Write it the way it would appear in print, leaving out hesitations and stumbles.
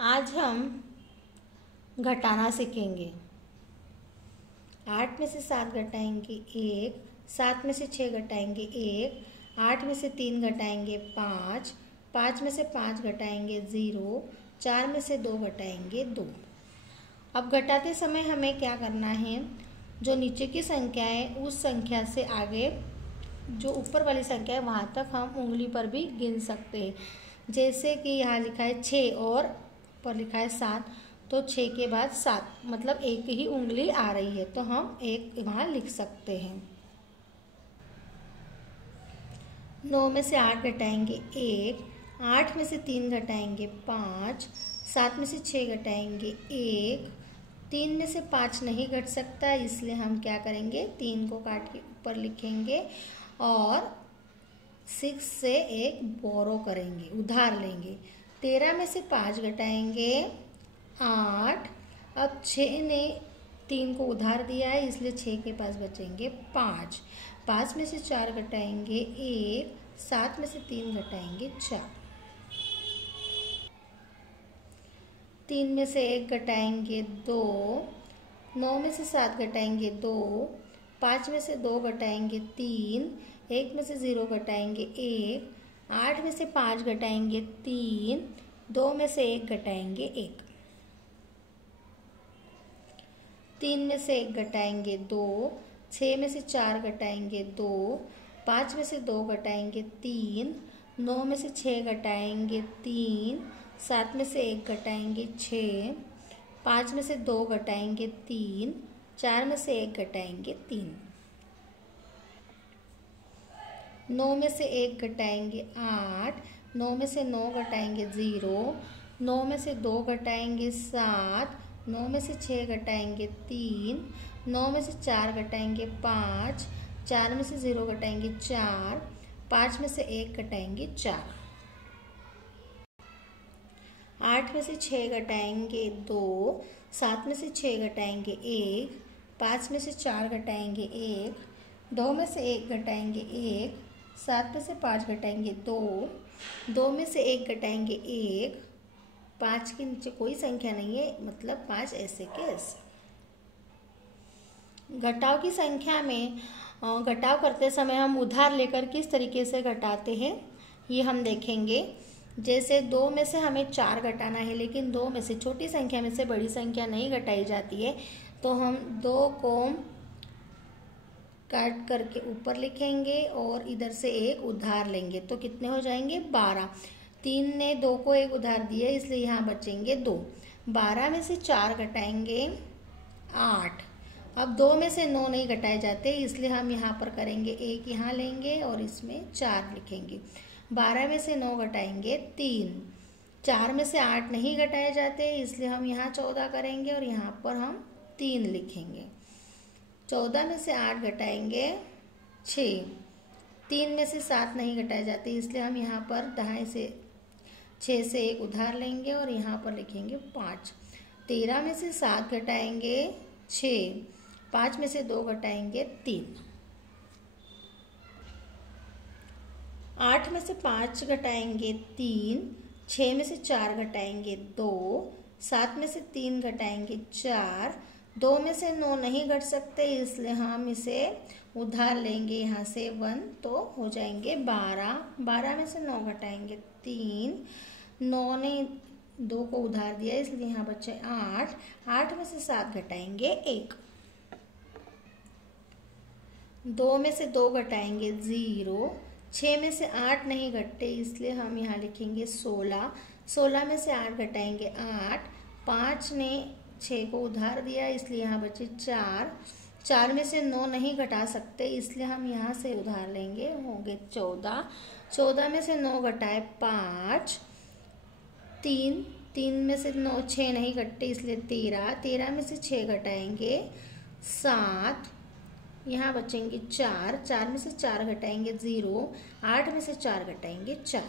आज हम घटाना सीखेंगे। 8 में से 7 घटाएंगे 1, 7 में से 6 घटाएंगे 1, 8 में से 3 घटाएंगे 5, 5 में से 5 घटाएंगे 0, 4 में से 2 घटाएंगे 2। अब घटाते समय हमें क्या करना है, जो नीचे की संख्या है उस संख्या से आगे जो ऊपर वाली संख्या है वहाँ तक हम उंगली पर भी गिन सकते हैं। जैसे कि यहाँ लिखा है 6 और ऊपर लिखा है 7, तो 6 के बाद 7 मतलब एक ही उंगली आ रही है, तो हम एक वहाँ लिख सकते हैं। 9 में से 8 घटाएंगे 1, 8 में से 3 घटाएंगे 5, 7 में से 6 घटाएंगे 1, 3 में से 5 नहीं घट सकता, इसलिए हम क्या करेंगे 3 को काट के ऊपर लिखेंगे और 6 से 1 बोरो करेंगे, उधार लेंगे। 13 में से 5 घटाएंगे 8, अब 6 ने 3 को उधार दिया है इसलिए 6 के पास बचेंगे 5, 5 में से 4 घटाएंगे 1, 7 में से 3 घटाएंगे 4, 3 में से 1 घटाएंगे 2, 9 में से 7 घटाएंगे 2, 5 में से 2 घटाएंगे 3, 1 में से 0 घटाएंगे 1, 8 में से 5 घटाएंगे 3, 2 में से 1 घटाएंगे 1, 3 में से 1 घटाएंगे 2, 6 में से 4 घटाएंगे 2, 5 में से 2 घटाएंगे 3, 9 में से 6 घटाएंगे 3, 7 में से 1 घटाएंगे 6, 5 में से 2 घटाएंगे 3, 4 में से 1 घटाएंगे 3, 9 में से 1 घटाएंगे 8, 9 में से 9 घटाएंगे 0, 9 में से 2 घटाएंगे 7, 9 में से 6 घटाएंगे 3, 9 में से 4 घटाएंगे 5, 4 में से 0 घटाएंगे 4, 5 में से 1 घटाएंगे 4, 8 में से 6 घटाएंगे 2, 7 में से 6 घटाएंगे 1, 5 में से 4 घटाएंगे 1, 2 में से 1 घटाएंगे 1, 7 में से 5 घटाएंगे 2, 2 में से 1 घटाएंगे 1, 5 के नीचे कोई संख्या नहीं है मतलब 5 ऐसे के ऐसे। घटाव की संख्या में घटाव करते समय हम उधार लेकर किस तरीके से घटाते हैं ये हम देखेंगे। जैसे 2 में से हमें 4 घटाना है, लेकिन 2 में से छोटी संख्या में से बड़ी संख्या नहीं घटाई जाती है, तो हम 2 को काट करके ऊपर लिखेंगे और इधर से 1 उधार लेंगे, तो कितने हो जाएंगे 12। 3 ने 2 को 1 उधार दिया इसलिए यहाँ बचेंगे 2। 12 में से 4 घटाएंगे 8। अब 2 में से 9 नहीं घटाए जाते इसलिए हम यहाँ पर करेंगे 1 यहाँ लेंगे और इसमें 4 लिखेंगे। 12 में से 9 घटाएंगे 3, 4 में से 8 नहीं घटाए जाते इसलिए हम यहाँ 14 करेंगे और यहाँ पर हम 3 लिखेंगे। 14 में से 8 घटाएंगे 6, 3 में से 7 नहीं घटाए जाते इसलिए हम यहाँ पर दाएं से 6 से 1 उधार लेंगे और यहाँ पर लिखेंगे 5। 13 में से 7 घटाएंगे 6, 5 में से 2 घटाएंगे 3, 8 में से 5 घटाएंगे 3, 6 में से 4 घटाएंगे 2, 7 में से 3 घटाएंगे 4, 2 में से 9 नहीं घट सकते इसलिए हम इसे उधार लेंगे यहाँ से 1, तो हो जाएंगे 12। 12 में से 9 घटाएंगे 3, 9 ने 2 को उधार दिया इसलिए यहाँ बचे 8, 8 में से 7 घटाएंगे 1, 2 में से 2 घटाएंगे 0, 6 में से 8 नहीं घटते इसलिए हम यहाँ लिखेंगे 16, 16 में से 8 घटाएंगे 8, 5 ने 6 को उधार दिया इसलिए यहाँ बचे 4, 4 में से 9 नहीं घटा सकते इसलिए हम यहाँ से उधार लेंगे, होंगे 14, 14 में से 9 घटाए 5, 3, 3 में से 9 6 नहीं घटते इसलिए 13, 13 में से 6 घटाएंगे 7, यहाँ बचेंगे 4, 4 में से 4 घटाएंगे 0, 8 में से 4 घटाएंगे 4।